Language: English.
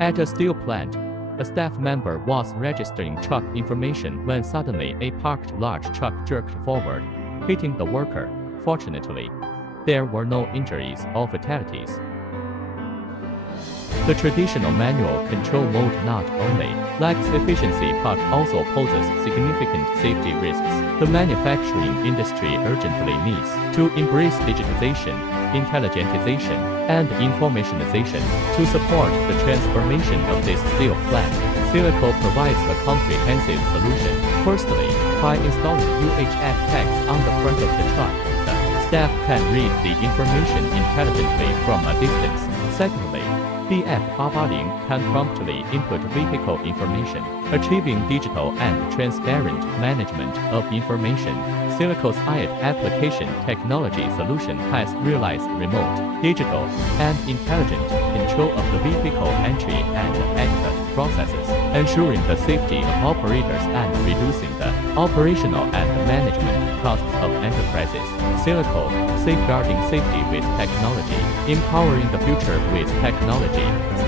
At a steel plant, a staff member was registering truck information when suddenly a parked large truck jerked forward, hitting the worker. Fortunately, there were no injuries or fatalities. The traditional manual control mode not only lacks efficiency but also poses significant safety risks. The manufacturing industry urgently needs to embrace digitization, intelligentization, and informationization to support the transformation of this steel plant. CILICO provides a comprehensive solution. Firstly, by installing UHF tags on the front of the truck, the staff can read the information intelligently from a distance. Secondly, BF Babaling can promptly input vehicle information, achieving digital and transparent management of information. CILICO's IET application technology solution has realized remote, digital, and intelligent control of the vehicle entry and exit processes, ensuring the safety of operators and reducing the operational and management costs of enterprises. CILICO, safeguarding safety with technology, empowering the future with technology.